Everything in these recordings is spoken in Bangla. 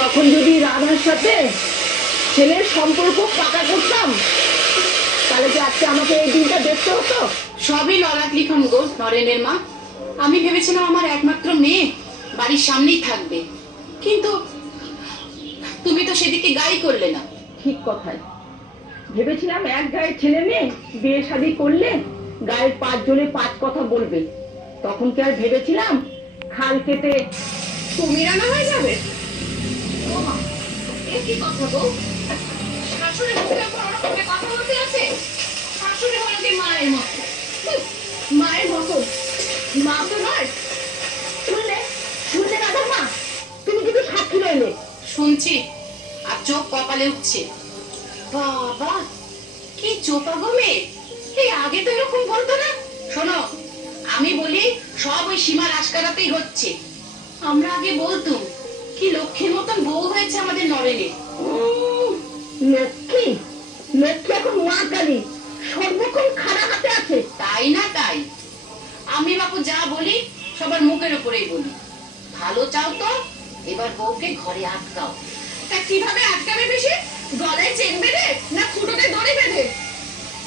তখন যদি রাধার সাথে ছেলের সম্পর্ক পাকা করতাম, তাহলে কি আজকে আমাকে এই দিনটা দেখতে হতো? সবই ললাট লিখন গো নরেনের মা। আমি ভেবেছিলাম আমার একমাত্র মেয়ে বাড়ির সামনেই থাকবে, কিন্তু তুমি তো সেদিকে গাই করলে না। ঠিক কথাই ভেবেছিলাম, এক গায়ের ছেলে মেয়ে বিয়ে শাদী করলে গায়ের 5 জনে 5 কথা বলবে। তখন কি আর ভেবেছিলাম খাল কেটে তুমি রান্না হয়ে যাবে? কি কথা গো, শাশুড়ি মুখে কোনো রকমের কথা বলতে আছে? শাশুড়ি হলো কি মায়ের মতো? মায়ের মতো? মা তো নয়। শুনলে শুনলে রাধার মা, তুমি কিন্তু সাক্ষী রইলে। শুনছি আর চোখ কপালে উঠছে। বাবা কি চোপা গো মেয়ে, এই আগে তো এরকম বলতো না। শোনো, আমি বলি সব ওই সীমার আশকারাতেই হচ্ছে। আমরা আগে বলতুম কি লক্ষ্মীর মতন বউ হয়েছে আমাদের নরেনে। লক্ষ্মী লক্ষ্মী এখন মা কালী, সর্বক্ষণ খাড়া হাতে আছে। তাই না তাই? আমি বাপু যা বলি সবার মুখের উপরেই বলি। ভালো চাও তো এবার বউকে ঘরে আটকাও। তা কিভাবে আটকাবে বেশি? গলায় চেন বেঁধে না ফুটোতে দড়ি বেঁধে?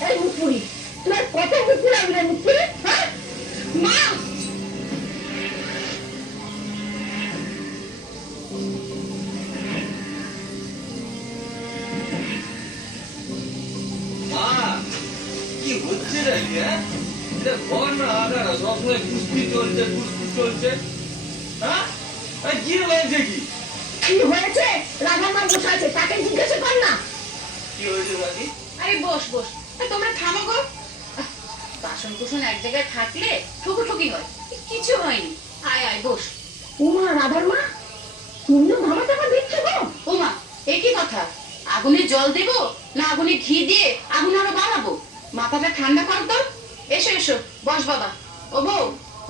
এই মুখপুরি, তোমার কত মুখপুর লাগবে মুখপুরি? হ্যাঁ মা, কি হচ্ছে রে? এটা ঘর না আগার সবসময় কুস্তি চলছে। হ্যাঁ কি হয়েছে? কি হয়েছে? রাধার মা বসে আছে, তাকে জিজ্ঞাসা কর না। কি হয়েছে দাদি? আরে বস বস, তোমরা থামো গো। বাসন কুসন এক জায়গায় থাকলে ঠুকুঠুকি হয়, কিছু হয়নি। আয় আয় বস। উমা রাধার মা, তুমিও ভাবা টাকা দিচ্ছ গো? ওমা এ কি কথা? আগুনে জল দেব না আগুনে ঘি দিয়ে আগুন আরো বাড়াবো? মাথাটা ঠান্ডা করো তো। এসো এসো বস বাবা। ও বউ,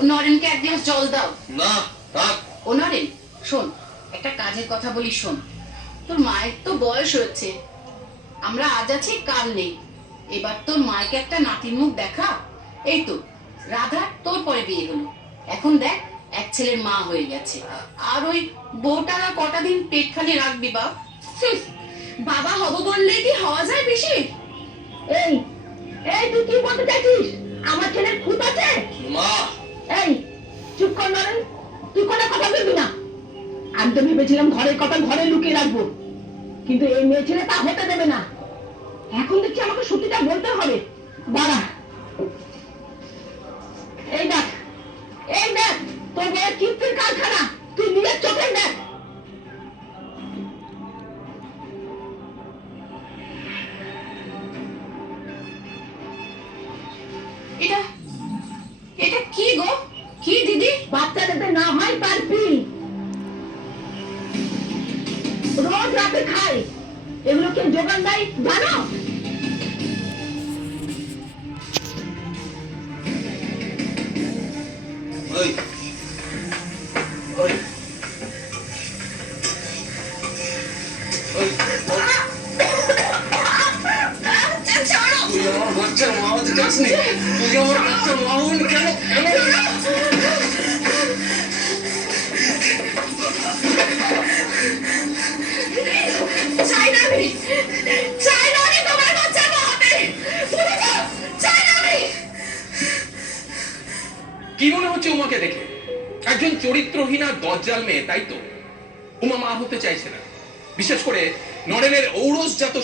নরেনকে এক গ্লাস জল দাও। না থাক। ও নরেন শোন, একটা কাজের কথা বলি শোন। তোর মায়ের তো বয়স হয়েছে, আমরা আজ আছি কাল নেই। এবার তোর মাকে একটা নাতির মুখ দেখা। এই তো রাধা তোর পরে বিয়ে হলো, এখন দেখ এক ছেলের মা হয়ে গেছে। আর ওই বউটারা কটা দিন পেট খালি রাখবি বাপ? বাবা হব বললে কি হওয়া যায় বেশি? এই এই তুই কি বলতে চাইছিস? আমার ছেলের খুঁত আছে? মা এই চুপ কর নরেন, তুই কোনো কথা বলবি না। আমি তো ভেবেছিলাম ঘরের কথা ঘরে লুকিয়ে রাখবো, কিন্তু এই মেয়ে ছেলে তা হতে দেবে না। এখন দেখছি আমাকে সত্যিটা বলতে হবে। দাঁড়া, এই দেখ এই দেখ তোর বউয়ের কীর্তির কারখানা, তুই নিজের চোখে দেখ। এটা এটা কি গো? কি দিদি? বাচ্চা যাতে না হয় তার পিল, রোজ রাতে খাই। এগুলো কে যোগান দেয় জানো? ওই ওই ওই তুই আমার বাচ্চার মা হতে চাসনি? তুই আমার বাচ্চার মা হবি কেন? চাই না আমি, চাই না আমি তোমার বাচ্চা মা হতে। চাই না আমি। কি মনে হচ্ছে উমাকে দেখে? একজন চরিত্রহীনা দজ্জাল মেয়ে, তাই তো? উমা মা হতে চাইছে না, বিশেষ করে নরেনের ঔরসজাত